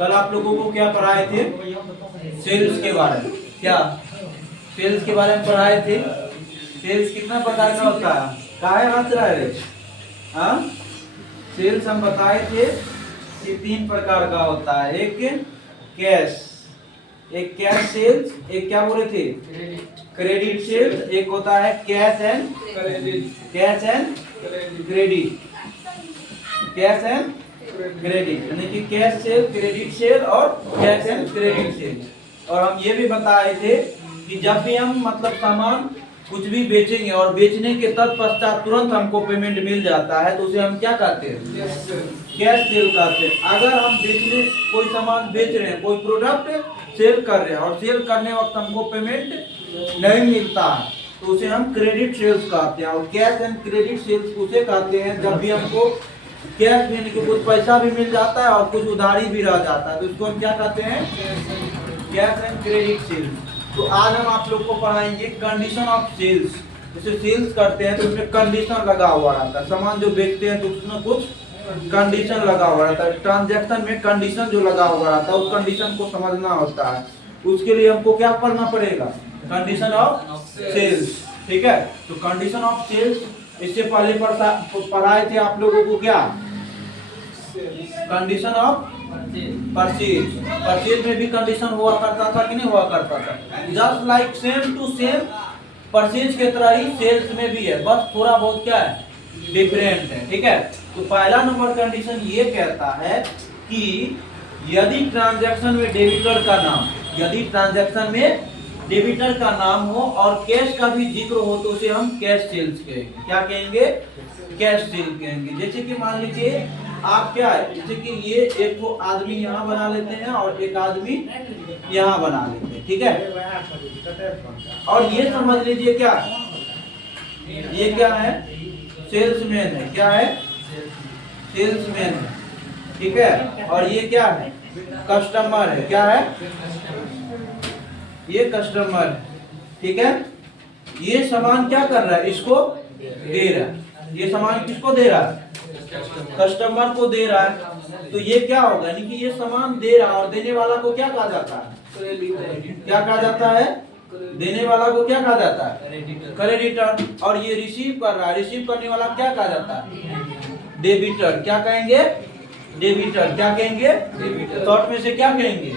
कल आप लोगों को क्या पढ़ाए थे? सेल्स के बारे में। क्या सेल्स के बारे में पढ़ाए थे? सेल्स कितना प्रकार का होता है? काहे हंस रहा है? हाँ, सेल्स हम बताए थे कि 3 प्रकार का होता है। एक कैश, एक कैश सेल्स, एक क्या बोले थे? क्रेडिट सेल्स, एक होता है cash and credit. Cash and credit, cash and credit, यानी कि कैश सेल, क्रेडिट सेल और कैश एंड क्रेडिट सेल। और हम ये भी बताए थे कि जब भी हम मतलब सामान कुछ भी बेचेंगे और बेचने के तत्पश्चात तुरंत हमको पेमेंट मिल जाता है तो उसे हम क्या कहते हैं? कैश सेल कहते हैं। अगर हम बेचने कोई सामान बेच रहे हैं, कोई प्रोडक्ट सेल कर रहे हैं और सेल करने वक्त हमको पेमेंट नहीं मिलता है तो उसे हम क्रेडिट सेल्स कहते हैं। और कैश एंड क्रेडिट सेल्स उसे कहते हैं जब भी हमको कैश यानी कि कुछ पैसा भी मिल जाता है और कुछ उधारी भी रह जाता है तो इसको हम क्या कहते हैं? Cash and credit sales. तो आज हम आप लोग को पढ़ाएंगे कंडीशन ऑफ सेल्स। जैसे सेल्स करते हैं तो उसमें कंडीशन लगा हुआ रहता है। सामान जो बेचते हैं तो उसमें कुछ कंडीशन लगा हुआ रहता है। ट्रांजैक्शन में कंडीशन जो लगा हुआ रहता है उस कंडीशन को समझना होता है। उसके लिए हमको क्या पढ़ना पड़ेगा? Condition of sales. ठीक है, तो कंडीशन ऑफ सेल्स इससे पहले पढ़ाए थे आप लोगों को क्या? Condition of purchase. परचेज में भी कंडीशन हुआ करता था कि नहीं हुआ करता था? Just like same to same purchase के तरह ही सेल्स में भी है, बस थोड़ा बहुत क्या है? डिफरेंट है। ठीक है, तो पहला नंबर कंडीशन ये कहता है कि यदि ट्रांजैक्शन में डेबिटर का नाम, यदि ट्रांजैक्शन में डेबिटर का नाम हो और कैश का भी जिक्र हो तो उसे हम कैश सेल्स कहेंगे। क्या कहेंगे? कैश सेल कहेंगे। जैसे कि मान लीजिए आप क्या है, जैसे कि ये एक तो आदमी यहाँ बना लेते हैं और एक आदमी यहाँ बना लेते हैं। ठीक है, और ये समझ लीजिए क्या, ये क्या है? सेल्समैन है। क्या है? सेल्समैन है। ठीक है, और ये क्या है? कस्टमर है। क्या है? ये कस्टमर है। ठीक है, ये सामान क्या कर रहा है? इसको दे रहा है। ये सामान किसको दे रहा है? कस्टमर को दे रहा है। तो ये क्या होगा? यानी कि ये सामान दे रहा है और देने वाला को क्या कहा जाता है? क्या कहा जाता है? देने वाला को क्या कहा जाता है? क्रेडिटर। और ये रिसीव कर रहा है, रिसीव करने वाला क्या कहा जाता है? डेबिटर। क्या कहेंगे? डेबिटर। क्या कहेंगे? शॉर्ट में से क्या कहेंगे?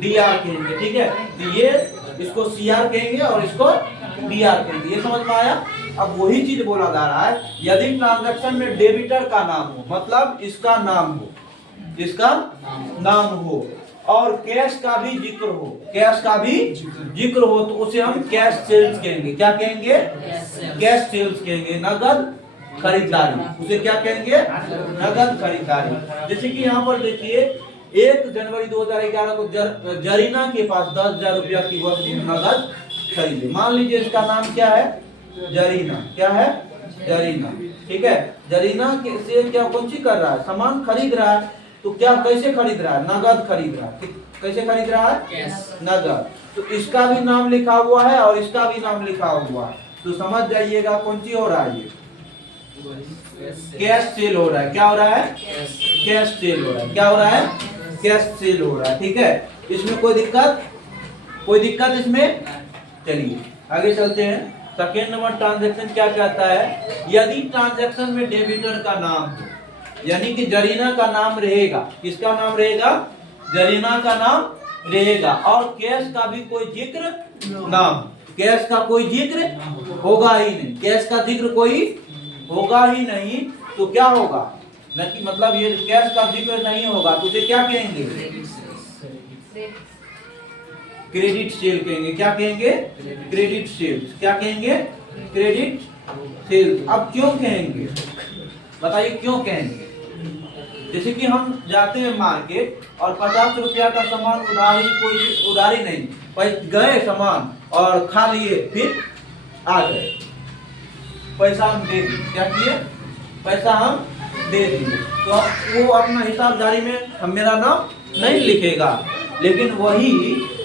डीआर कहेंगे। ठीक है, तो ये इसको सीआर कहेंगे और इसको डीआर कहेंगे। ये समझ में आया? अब वही चीज बोला जा रहा है, यदि ट्रांजैक्शन में डेबिटर का नाम हो, मतलब इसका नाम हो, इसका नाम हो और कैश का भी जिक्र हो, कैश का भी जिक्र हो तो उसे हम कैश सेल्स कहेंगे। क्या कहेंगे? कैश सेल्स कहेंगे। नगद खरीदारी, उसे क्या कहेंगे? नगद खरीदारी। जैसे कि यहाँ पर देखिए 1 जनवरी 2011 को जरीना के पास 10,000 रुपया की वस्तु नगद खरीदे। मान लीजिए इसका नाम क्या है? जरीना। क्या है? जरीना। ठीक है, जरीना से क्या कौन सी कर रहा है? सामान खरीद रहा है। तो क्या कैसे खरीद रहा है? नगद खरीद रहा है। कैसे खरीद रहा है? नगद। तो इसका भी नाम लिखा हुआ है और इसका भी नाम लिखा हुआ है, तो समझ जाइएगा कौन सी हो रहा है? ये कैश सेल हो रहा है। क्या हो रहा है? कैश सेल हो रहा है। क्या हो रहा है? कैश सेल हो रहा है। ठीक है, इसमें कोई दिक्कत? कोई दिक्कत इसमें? चलिए आगे चलते हैं। सेकेंड नंबर ट्रांजैक्शन क्या कहता है? यदि ट्रांजैक्शन में डेबिटर का नाम हो, यानी कि जरीना का नाम रहेगा। किसका नाम रहेगा? जरीना का नाम रहेगा और कैश का भी कोई जिक्र नाम, कैश का कोई जिक्र होगा ही नहीं, कैश का जिक्र कोई होगा ही नहीं तो क्या होगा? न कि मतलब ये कैश का जिक्र नहीं होगा तो उसे क्या कहेंगे? क्रेडिट सेल कहेंगे। क्या कहेंगे? Credit sales. क्या कहेंगे? Credit sales. अब क्यों कहेंगे? बताइए क्यों कहेंगे? जैसे कि हम जाते हैं मार्केट और 50 रुपया का सामान उधारी, कोई उधारी नहीं, गए सामान और खा लिए, फिर आ गए, पैसा हम दे दिए। क्या किए? पैसा हम दे दिए। तो वो अपना हिसाब जारी में हम मेरा नाम नहीं लिखेगा। लेकिन वही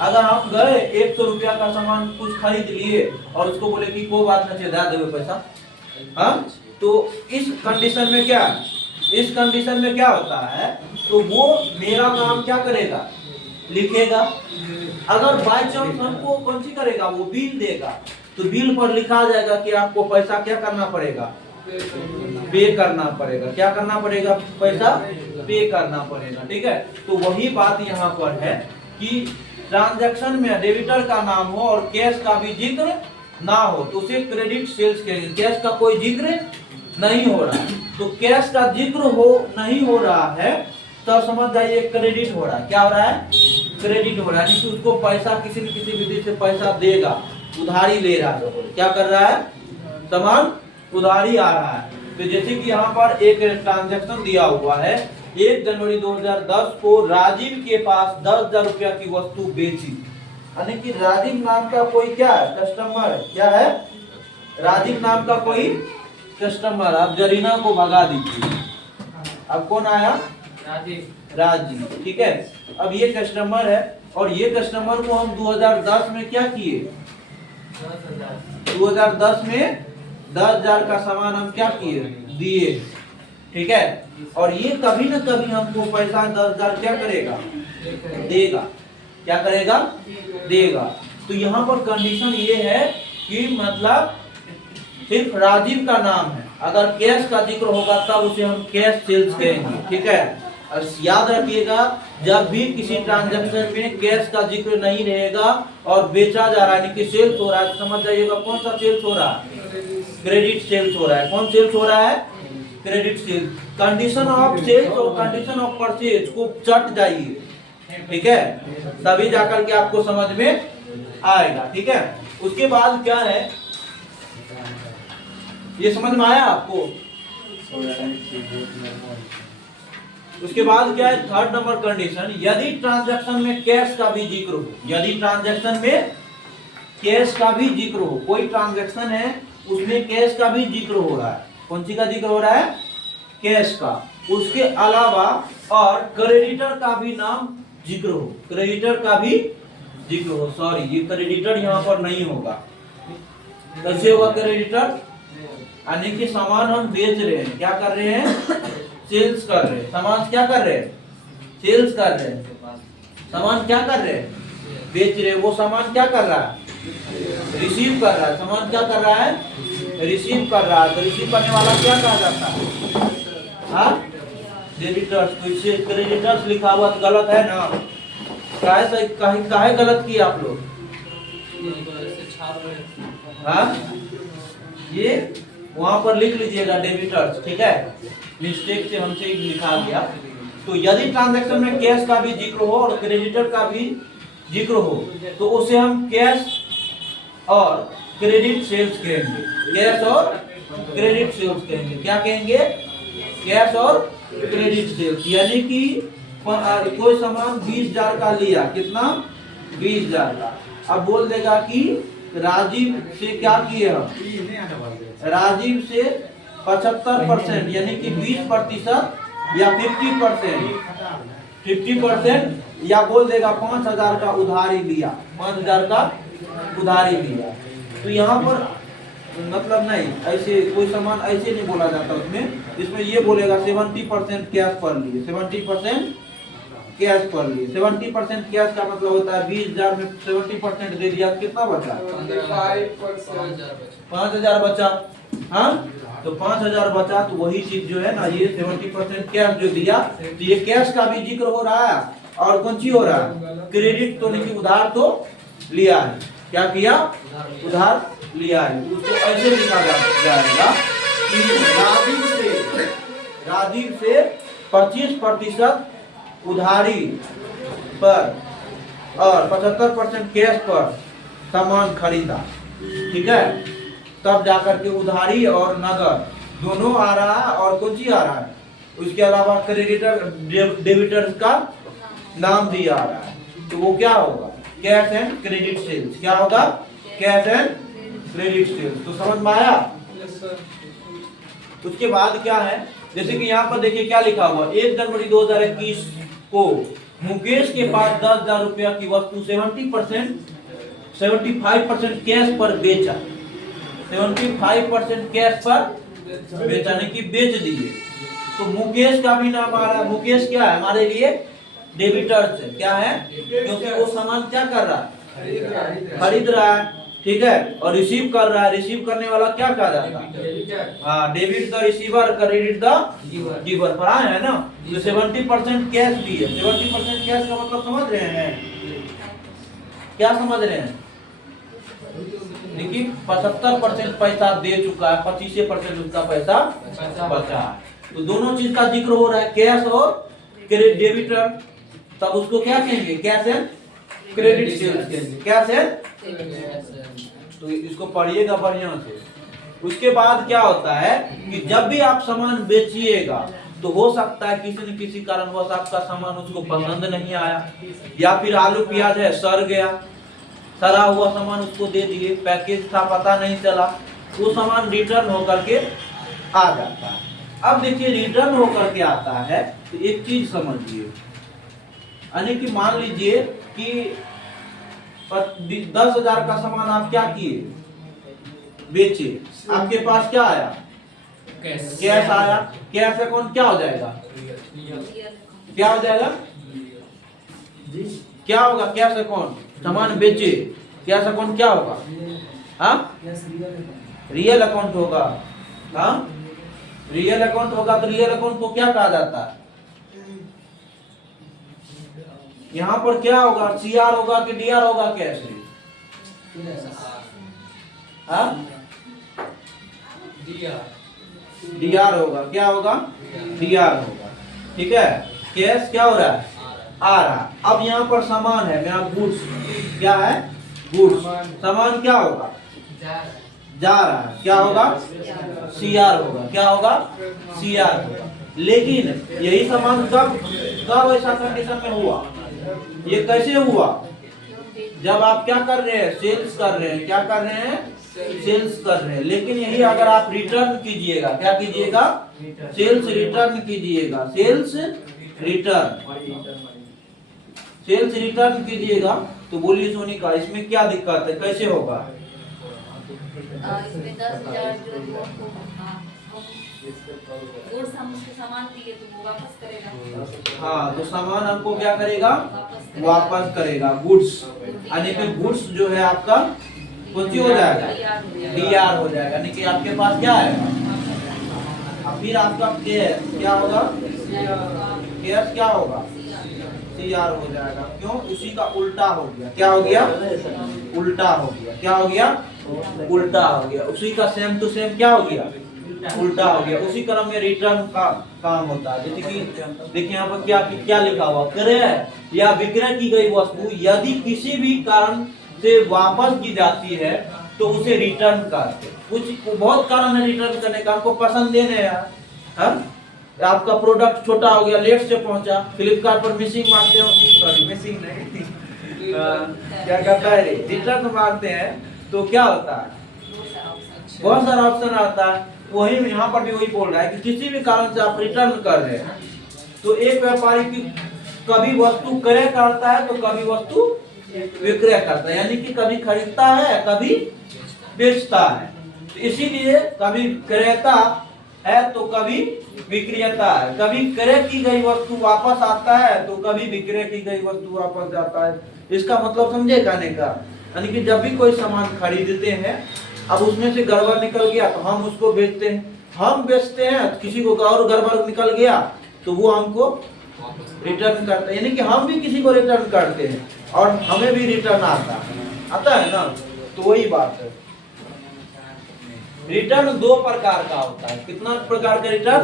अगर हम गए 100 रुपया का सामान कुछ खरीद लिए और उसको बोले कि कोई बात नहीं, दे देवे पैसा, हाँ, तो इस कंडीशन में क्या इस कंडीशन में क्या होता है, तो वो मेरा नाम क्या करेगा, लिखेगा। अगर बाय चांस हमको कौन सी करेगा, वो बिल देगा, तो बिल पर लिखा जाएगा कि आपको पैसा क्या करना पड़ेगा, पे करना पड़ेगा। क्या करना पड़ेगा, पैसा पे करना पड़ेगा। ठीक है, तो वही बात यहाँ पर है कि ट्रांजैक्शन में डेबिटर का नाम हो और कैश का भी जिक्र ना हो तो उसे क्रेडिट सेल्स कहेंगे। कैश का कोई जिक्र नहीं हो रहा है, तो कैश का जिक्र नहीं हो रहा है तो समझ जाइए क्रेडिट हो रहा है। क्या हो रहा है, क्रेडिट हो रहा है, यानी कि उसको पैसा किसी न किसी विधि से पैसा देगा, उधारी ले रहा है। क्या कर रहा है, सामान उधारी आ रहा है। तो जैसे कि यहाँ पर एक ट्रांजैक्शन दिया हुआ है, 1 जनवरी 2010 को राजीव के पास 10,000 रुपया की वस्तु बेची, यानी कि राजीव नाम का कोई क्या है, कस्टमर। क्या है, राजीव नाम का कोई कस्टमर। अब जरीना को भगा दीजिए, अब कौन आया, राजीव। ठीक है, अब ये कस्टमर है और ये कस्टमर को हम 2010 में क्या किए, 2010 में 10,000 का सामान हम क्या किए, दिए। ठीक है, और ये कभी न कभी हमको पैसा 10,000 क्या करेगा, देगा। क्या करेगा, देगा। तो यहाँ पर कंडीशन ये है कि मतलब सिर्फ राजीव का नाम है, अगर कैश का जिक्र होगा तब उसे हम कैश सेल्स कहेंगे। ठीक है, और याद रखिएगा जब भी किसी ट्रांजैक्शन में कैश का जिक्र नहीं रहेगा और बेचा जा रहा है, यानी कि सेल्स हो रहा है, तो समझ जाइएगा कौन सा सेल्स हो रहा है, क्रेडिट सेल्स हो रहा है। कौन सेल्स हो रहा है, credit sales. Condition of sales और कंडीशन ऑफ परचेज को चट जाइए। ठीक है, तभी जाकर के आपको समझ में आएगा। ठीक है, उसके बाद क्या है, ये समझ में आया आपको। उसके बाद क्या है, थर्ड नंबर कंडीशन, यदि ट्रांजैक्शन में कैश का भी जिक्र हो। यदि ट्रांजैक्शन में कैश का भी जिक्र हो, कोई ट्रांजैक्शन है उसमें कैश का भी जिक्र हो रहा है। कौन सी का जिक्र हो रहा है, कैश का। उसके अलावा और क्रेडिटर का भी नाम जिक्र हो, क्रेडिटर का भी जिक्र हो। सॉरी, ये क्रेडिटर यहाँ पर नहीं होगा। कैसे होगा क्रेडिटर, यानी कि सामान हम बेच रहे हैं, क्या कर रहे हैं, सेल्स कर रहे हैं। सामान क्या कर रहे हैं, सेल्स कर रहे हैं। सामान क्या कर रहे हैं, बेच रहे हैं। वो सामान क्या कर रहा है, रिसीव कर रहा है। सामान क्या कर रहा है, रिसीव कर रहा है। तो रिसीव करने वाला क्या कहा जाता है, हाँ, डेबिटर्स। तो इससे क्रेडिटर्स लिखा हुआ गलत है ना, काहे गलत किया आप लोग, हाँ, ये वहां पर लिख लीजिएगा डेबिटर्स। ठीक है, मिस्टेक से हमसे लिखा गया। तो यदि ट्रांजैक्शन में कैश का भी जिक्र हो और क्रेडिटर का भी जिक्र हो तो उसे हम कैश और क्रेडिट सेल्स कहेंगे। कैश और क्रेडिट सेल्स कहेंगे। क्या कहेंगे, कैश और क्रेडिट सेल्स। यानी कि कोई सामान 20,000 का लिया, कितना, 20,000 का। अब बोल देगा कि राजीव से क्या किए हम, राजीव से 75% यानी कि 20% या 50% या बोल देगा 5,000 का उधारी लिया, 5,000 का उधारी लिया। तो यहाँ पर मतलब नहीं, ऐसे कोई सामान ऐसे नहीं बोला जाता उसमें। इसमें ये बोलेगा 70% कैश पर लिए, 70% कैश पर लिए। 70% कैश का मतलब होता है 20,000 में 70% दे दिया, कितना बचा, 5,000 बचा। हाँ, तो 5,000 बचा। तो वही चीज जो है ना, ये 70% कैश जो दिया, तो ये कैश का भी जिक्र हो रहा है और कौन सी हो रहा है, क्रेडिट तो नहीं, उधार तो लिया है। क्या किया, उधार लिया है। उसको ऐसे लिखा जाएगा कि राजीव से 25% उधारी पर और 75% कैश पर सामान खरीदा। ठीक है, तब जाकर के उधारी और नगद दोनों आ रहा है और कौन सी आ रहा है, उसके अलावा क्रेडिटर डेबिटर का नाम भी आ रहा है। तो वो क्या होगा, कैश एंड क्रेडिट सेल्स। क्या होगा, कैश एंड क्रेडिट सेल्स। तो समझ में आया। उसके बाद क्या है, जैसे कि यहाँ पर देखिए क्या लिखा हुआ, 1 जनवरी 2021 को मुकेश के पास 10,000 रुपया की वस्तु 75% कैश पर बेचा। 75% कैश पर बेचा, नहीं कि बेच दिए। तो मुकेश का भी नाम आ रहा है। मुकेश क्या है हमारे लिए? डेबिटर से क्या है? क्योंकि वो सामान क्या कर रहा है? खरीद रहा है, ठीक है। और रिसीव कर रहा है, रिसीव करने वाला क्या कहा जाता है? हाँ, debit the receiver, credit the giver. पढ़ा है ना? तो 70% कैश भी है। 70% कैश का मतलब समझ रहे हैं? क्या समझ रहे हैं? देखिए 75% पैसा दे चुका है, 25% उसका पैसा बचा है। तो दोनों चीज का जिक्र हो रहा है, कैश और डेबिटर। तब उसको क्या कहेंगे? कैश एंड क्रेडिट सेल्स कहेंगे। कैश एंड, तो इसको पढ़िएगा बढ़िया से। उसके बाद क्या होता है कि जब भी आप सामान बेचिएगा तो हो सकता है किसी न किसी कारणवश आपका सामान उसको पसंद नहीं आया, या फिर आलू प्याज है सड़ गया, सड़ा हुआ सामान उसको दे दिए, पैकेज था पता नहीं चला, वो सामान रिटर्न होकर के आ जाता है। अब देखिए रिटर्न होकर के आता है तो एक चीज समझिए, यानी कि मान लीजिए कि 10,000 का सामान आप क्या किए? बेचे। आपके पास क्या आया? कैश आया। कैश अकाउंट क्या हो जाएगा? क्या हो जाएगा? क्या होगा? Cash account. सामान बेचे, कैश अकाउंट क्या होगा? हाँ, रियल अकाउंट होगा। हाँ, रियल अकाउंट होगा। तो रियल अकाउंट को क्या कहा जाता है? यहाँ पर क्या होगा? सीआर होगा कि डीआर होगा? कैश डीआर होगा। क्या होगा? डीआर होगा, ठीक है। कैश क्या हो रहा है? आ रहा। अब यहाँ पर सामान है, मेरा गुड्स क्या है? गुड्स। सामान क्या होगा? जा रहा है। क्या होगा? सीआर होगा। क्या होगा? सीआर होगा। लेकिन यही सामान कब कब ऐसा कंडीशन में हुआ? ये कैसे हुआ? जब आप क्या कर रहे हैं? सेल्स कर रहे हैं। क्या कर रहे हैं? सेल्स कर रहे हैं। लेकिन यही अगर आप रिटर्न कीजिएगा, क्या कीजिएगा? सेल्स रिटर्न कीजिएगा। सेल्स रिटर्न, सेल्स रिटर्न कीजिएगा तो बोलिए सोनिका इसमें क्या दिक्कत है? कैसे होगा? इसमें 10,000 जो गुड्स हम उसको सामान दिए तो वो वापस करेगा। हाँ, तो सामान हमको क्या करेगा? वापस करेगा। गुड्स, यानी कि गुड्स जो है आपका कौन सी हो जाएगा? डीआर हो जाएगा। यानी कि आपके पास क्या है? अब फिर आपका क्या होगा? कैश क्या होगा? सीआर हो जाएगा। क्यों? उसी का उल्टा हो गया। क्या हो गया? उल्टा हो गया। क्या हो गया? उल्टा हो गया। उसी का सेम टू सेम क्या हो गया? उल्टा हो गया। उसी क्रम में रिटर्न का काम होता है। जैसे कि देखिए यहाँ पर क्या क्या लिखा हुआ? क्रय या विक्रय की गई वस्तु यदि किसी भी कारण से वापस की जाती है तो उसे रिटर्न करते। कुछ बहुत कारण है रिटर्न करने का। आपको पसंद नहीं है, आपका प्रोडक्ट छोटा हो गया, लेट से पहुंचा, फ्लिपकार्ट पर मिसिंग मारते हो, सॉरी मिसिंग नहीं क्या करता है? रिटर्न मारते हैं तो क्या होता है? बहुत सारा ऑप्शन आता है। वही यहाँ पर भी वही बोल रहा है कि किसी भी कारण से आप रिटर्न कर रहे हैं तो एक व्यापारी की कभी वस्तु क्रय करता है तो कभी वस्तु विक्रय करता है, यानी कि कभी खरीदता है कभी बेचता है। तो इसीलिए कभी क्रेता है तो कभी विक्रेता है। कभी क्रय की गई वस्तु वापस आता है तो कभी विक्रय की गई वस्तु वापस जाता है। इसका मतलब समझे कहने का? यानी कि जब भी कोई सामान खरीदते हैं, अब उसमें से गड़बड़ निकल गया तो हम उसको बेचते हैं, हम बेचते हैं, किसी को और गड़बड़ निकल गया तो वो हमको रिटर्न करता है। यानी कि हम भी किसी को रिटर्न करते हैं और हमें भी रिटर्न आता है ना। तो वही बात है। रिटर्न दो प्रकार का होता है। कितना प्रकार का रिटर्न?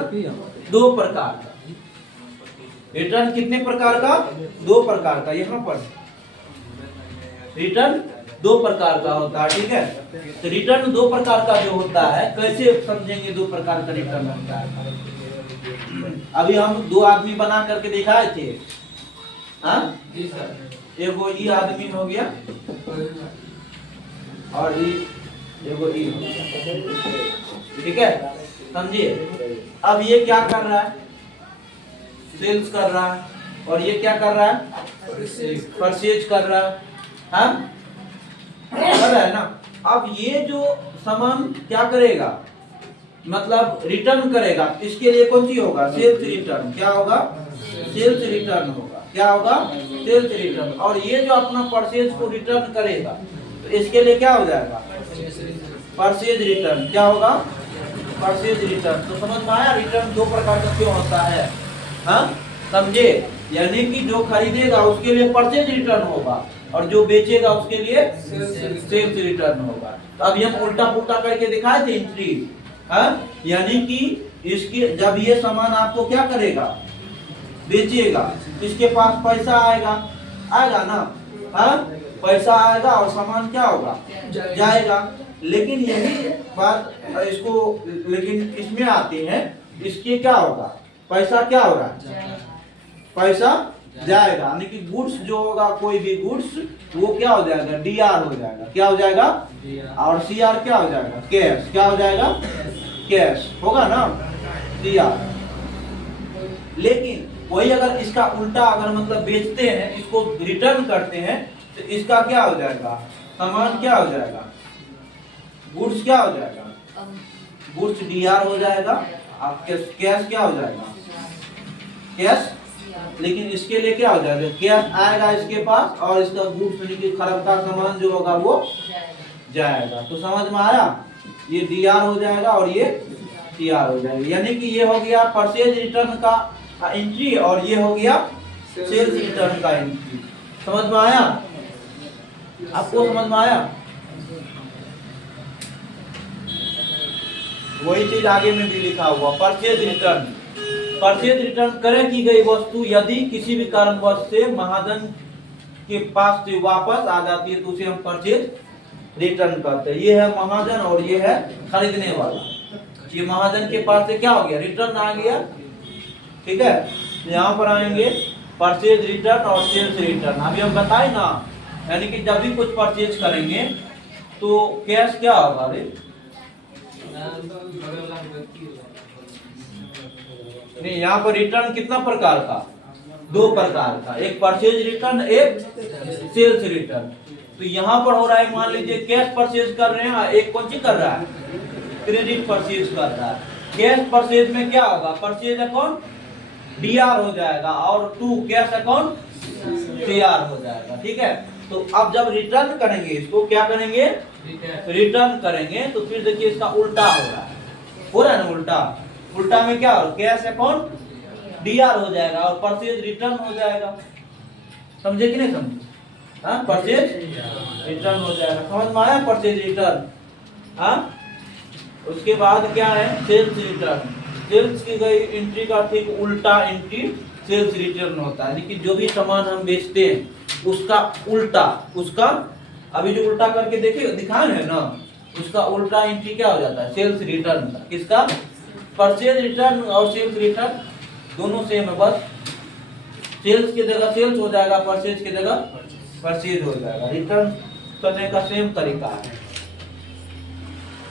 दो प्रकार का रिटर्न। कितने प्रकार का? दो प्रकार का। यहाँ पर रिटर्न दो प्रकार का होता है, ठीक है। तो रिटर्न दो प्रकार का जो होता है, कैसे समझेंगे दो प्रकार का रिटर्न होता है? अभी हम दो आदमी बना करके दिखाए थे। हाँ, एगो ये आदमी हो गया और एगो ये, ठीक है, समझिए। अब ये क्या कर रहा है? सेल्स कर रहा है। और ये क्या कर रहा है? परचेज कर रहा है। हाँ, कर रहा है ना। अब ये जो सामान क्या करेगा? मतलब रिटर्न करेगा, इसके लिए कौन सी होगा? Sales return. क्या होगा? सेल्स रिटर्न होगा। क्या होगा? Sales return. और ये जो अपना परचेज को रिटर्न करेगा तो इसके लिए क्या हो जाएगा? Purchase return. क्या होगा? Purchase return. तो समझ में आया रिटर्न दो प्रकार का क्यों होता है? हाँ, समझे? यानी कि जो खरीदेगा उसके लिए परचेज रिटर्न होगा और जो बेचेगा उसके लिए सेल्स रिटर्न होगा। तो अभी हम उल्टा पुल्टा करके दिखाए थे एंट्री। हाँ, यानी कि इसके जब ये सामान आपको क्या करेगा? बेचेगा, इसके पास पैसा आएगा, आएगा ना? हाँ, पैसा आएगा और सामान क्या होगा? जाएगा। लेकिन यही बात इसको, लेकिन इसमें आते हैं, इसके क्या होगा? पैसा क्या होगा? पैसा जाएगा। यानी कि गुड्स जो होगा, कोई भी गुड्स, वो क्या हो जाएगा? डीआर हो जाएगा। क्या हो जाएगा? और सीआर क्या हो जाएगा? कैश। क्या हो जाएगा? कैश होगा ना, सीआर। लेकिन वही अगर इसका उल्टा अगर मतलब बेचते हैं, इसको रिटर्न करते हैं, तो इसका क्या हो जाएगा? सामान क्या हो जाएगा? गुड्स क्या हो जाएगा? गुड्स डीआर हो जाएगा। आप कैश क्या हो जाएगा? कैश। लेकिन इसके लिए क्या हो जाएगा? कैश आएगा इसके पास और इसका गुड्स यानी कि खरीदा सामान जो होगा वो जाएगा। तो समझ में आया? ये डीआर हो जाएगा और ये सीआर हो जाएगा। यानी कि ये हो गया परचेज रिटर्न का एंट्री और ये हो गया सेल्स रिटर्न का एंट्री। समझ में आया? आपको समझ में आया? वही चीज आगे में भी लिखा हुआ, परचेज रिटर्न। परचेज रिटर्न करे की गई वस्तु यदि किसी भी कारणवश से महाजन के पास से वापस आ जाती है तो उसे हम परचेज रिटर्न करते हैं। ये है महाजन और ये है खरीदने वाला। ये महाजन के पास से क्या हो गया? रिटर्न आ गया। ठीक है, यहाँ पर आएंगे परचेज रिटर्न और सेल्स रिटर्न। अभी हम बताए ना, यानी कि जब भी कुछ परचेज करेंगे तो कैश क्या होगा? अरे नहीं, यहाँ पर रिटर्न कितना प्रकार का? दो प्रकार का, एक परचेज रिटर्न, एक सेल्स रिटर्न। तो यहाँ पर हो रहा है, मान लीजिए कैश परचेज कर रहे हैं, एक कौन सी कर रहा है? क्रेडिट परचेज कर रहा है। कैश परचेज में क्या होगा? परचेज अकाउंट डीआर हो जाएगा और टू कैश अकाउंट सीआर हो जाएगा। ठीक है, तो अब जब रिटर्न करेंगे, इसको क्या करेंगे? रिटर्न करेंगे। तो फिर देखिए इसका उल्टा हो रहा है, हो रहा है ना उल्टा। उल्टा में क्या हो? कैश अकाउंट डीआर हो जाएगा और परचेज रिटर्न हो जाएगा। समझे कि नहीं समझे? हाँ, परचेज रिटर्न हो जाएगा। समझ में आया? Purchase return. हाँ, उसके बाद क्या है? Sales return. सेल्स की गई एंट्री का ठीक उल्टा एंट्री सेल्स रिटर्न होता है। लेकिन जो भी सामान हम बेचते हैं उसका उल्टा, उसका अभी जो उल्टा करके देखे दिखाए है ना, उसका उल्टा एंट्री क्या हो जाता है? सेल्स रिटर्न का। किसका? परचेज रिटर्न और सेल्स रिटर्न दोनों सेम है, बस सेल्स की जगह सेल्स हो जाएगा, परचेज की जगह परचेज हो जाएगा। रिटर्न करने का सेम तरीका है।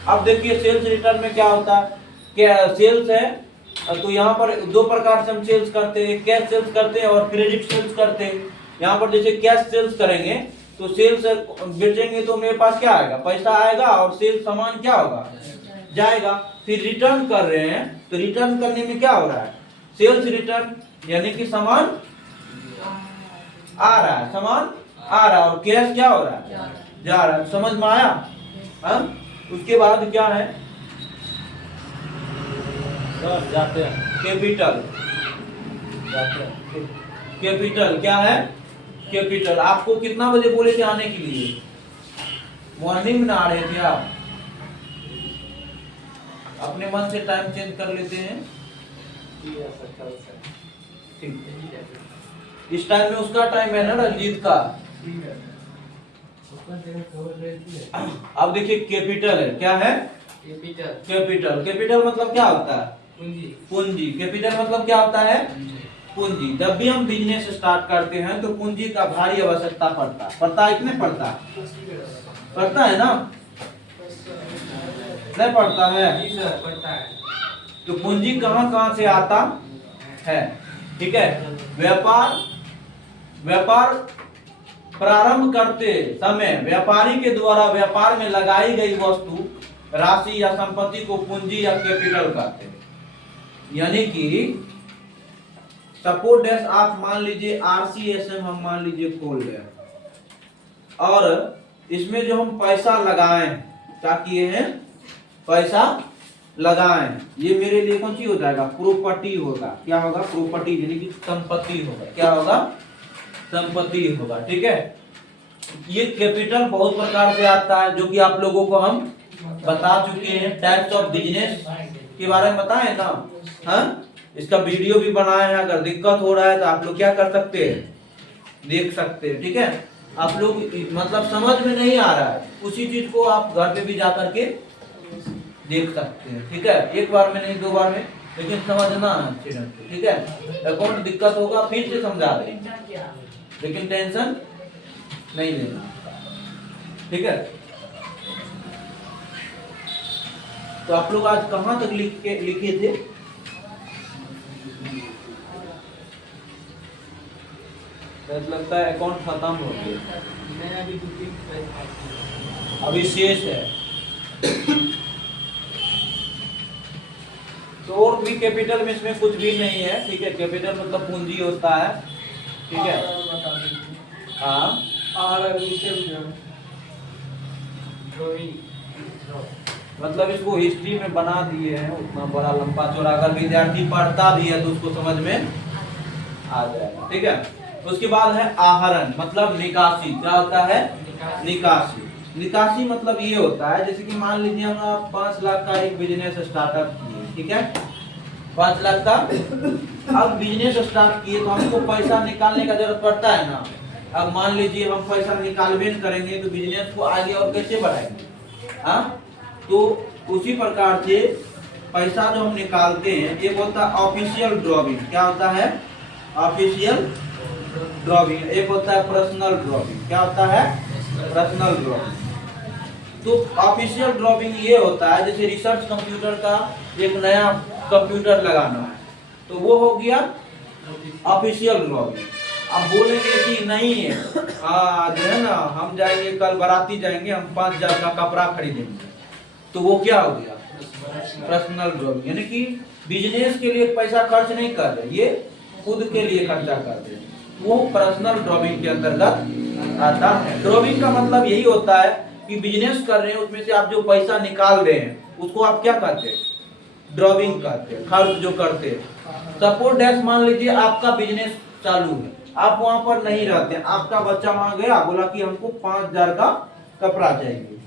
अब देखिए सेल्स रिटर्न में क्या होता है? क्या सेल्स है तो यहाँ पर दो प्रकार से हम सेल्स करते हैं, कैश सेल्स करते हैं और क्रेडिट सेल्स करते हैं। यहाँ पर जैसे कैश सेल्स करेंगे तो सेल्स बेचेंगे तो मेरे पास क्या आएगा? पैसा आएगा और सेल्स सामान क्या होगा? जाएगा। फिर रिटर्न कर रहे हैं तो रिटर्न करने में क्या हो रहा है? सेल्स रिटर्न, यानी कि सामान आ रहा है, सामान आ रहा है और कैश क्या हो रहा है? जा रहा है। समझ में आया? हाँ, उसके बाद क्या है? जाते हैं कैपिटल। कैपिटल क्या है? कैपिटल। आपको कितना बजे बोले थे आने के लिए? मॉर्निंग में आ रहे थे आप? अपने मन से टाइम चेंज कर लेते हैं। ठीक, इस टाइम में उसका टाइम है ना रंजीत का। अब देखिए कैपिटल है, क्या है? कैपिटल। कैपिटल मतलब क्या होता है? पूंजी। कैपिटल मतलब क्या होता है? पूंजी। जब भी हम बिजनेस स्टार्ट करते हैं तो पूंजी का भारी आवश्यकता पड़ता है कि नहीं पड़ता? पड़ता है ना? नहीं पड़ता है? तो पूंजी कहाँ से आता है? ठीक है, व्यापार प्रारंभ करते समय व्यापारी के द्वारा व्यापार में लगाई गई वस्तु राशि या संपत्ति को पूंजी या कैपिटल कहते हैं। यानी कि सपोज डैश आप मान लीजिए RCSM हम मान लीजिए खोल रहे हैं और इसमें जो हम पैसा लगाएं, क्या किए हैं, पैसा लगाएं, ये मेरे लिए कौन सी हो जाएगा, प्रॉपर्टी होगा। क्या होगा, प्रॉपर्टी यानी कि संपत्ति होगा। क्या होगा, संपत्ति होगा। ठीक है, ये कैपिटल बहुत प्रकार से आता है जो कि आप लोगों को हम बता चुके हैं। टाइप्स ऑफ बिजनेस के बारे में बताए ना, हाँ, इसका वीडियो भी बनाए हैं। अगर दिक्कत हो रहा है तो आप लोग क्या कर सकते हैं, देख सकते हैं। ठीक है, आप लोग मतलब समझ में नहीं आ रहा है, उसी चीज को आप घर पे भी जा करके देख सकते हैं। ठीक है, एक बार में नहीं, 2 बार में, लेकिन समझना है अच्छे ढंग से। ठीक है, अकाउंट दिक्कत होगा फिर से समझा दें, लेकिन टेंशन नहीं लेना। ठीक है, तो आप लोग आज कहां तक लिखे थे, लगता है अकाउंट खत्म हो गया, अभी शेष है। तो और भी कैपिटल में इसमें कुछ भी नहीं है। ठीक है, कैपिटल मतलब पूंजी होता है। ठीक है, हाँ, मतलब इसको हिस्ट्री में बना दिए हैं, उतना बड़ा लंबा चौड़ा, अगर विद्यार्थी पढ़ता भी है तो उसको समझ में आ जाएगा। ठीक है, उसके बाद है आहरण, मतलब निकासी। क्या होता है, निकासी। निकासी मतलब ये होता है, जैसे कि मान लीजिए हम 5 लाख का एक बिजनेस स्टार्टअप किए। ठीक है, 5 लाख का अब बिजनेस स्टार्ट किए तो हमको पैसा निकालने का जरूरत पड़ता है ना। अब मान लीजिए हम पैसा निकालबे करेंगे तो बिजनेस को आगे और कैसे बढ़ाएंगे, हाँ। तो उसी प्रकार से पैसा जो हम निकालते हैं, एक होता है ऑफिशियल ड्रॉइंग। क्या होता है, ऑफिशियल ड्रॉइंग। एक होता है पर्सनल ड्रॉइंग। क्या होता है, पर्सनल ड्रॉइंग। तो ऑफिशियल ड्रॉइंग ये होता है, जैसे रिसर्च कंप्यूटर का एक नया कंप्यूटर लगाना है तो वो हो गया ऑफिशियल ड्रॉइंग। अब बोलेंगे कि नहीं है, जो है ना, हम जाएंगे कल बाराती जाएंगे, हम 5,000 का कपड़ा खरीदेंगे, तो वो क्या हो गया, पर्सनल ड्रॉइंग। यानी कि बिजनेस के लिए पैसा खर्च नहीं कर रहे, ये खुद के लिए खर्चा कर रहे, वो पर्सनल ड्रॉइंग के अंतर्गत आता है। ड्रॉइंग का मतलब यही होता है कि बिजनेस कर रहे हैं, उसमें से आप जो पैसा निकाल रहे हैं उसको आप क्या कहते हैं, ड्रॉइंग कहते हैं, खर्च जो करते हैं। सपोज डैश मान लीजिए आपका बिजनेस चालू है, आप वहां पर नहीं रहते, आपका बच्चा वहां गया, बोला कि हमको 5,000 का कपड़ा चाहिए,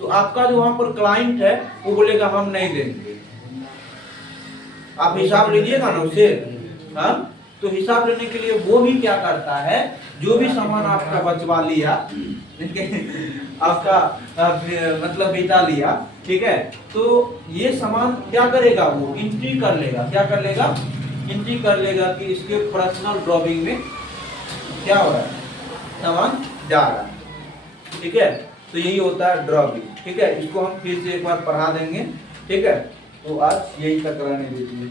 तो आपका जो वहां पर क्लाइंट है वो बोलेगा हम नहीं देंगे। आप हिसाब लीजिएगा ना उससे, हाँ। तो हिसाब लेने के लिए वो भी क्या करता है, जो भी सामान आपका बचवा लिया, आपका मतलब बेचा लिया, ठीक है, तो ये सामान क्या करेगा, वो एंट्री कर लेगा। क्या कर लेगा, एंट्री कर लेगा कि इसके पर्सनल ड्रॉइंग में क्या हो रहा है, सामान जा रहा है। ठीक है, तो यही होता है ड्रॉइंग। ठीक है, इसको हम फिर से एक बार पढ़ा देंगे। ठीक है, तो आज यही तक रहने दीजिए।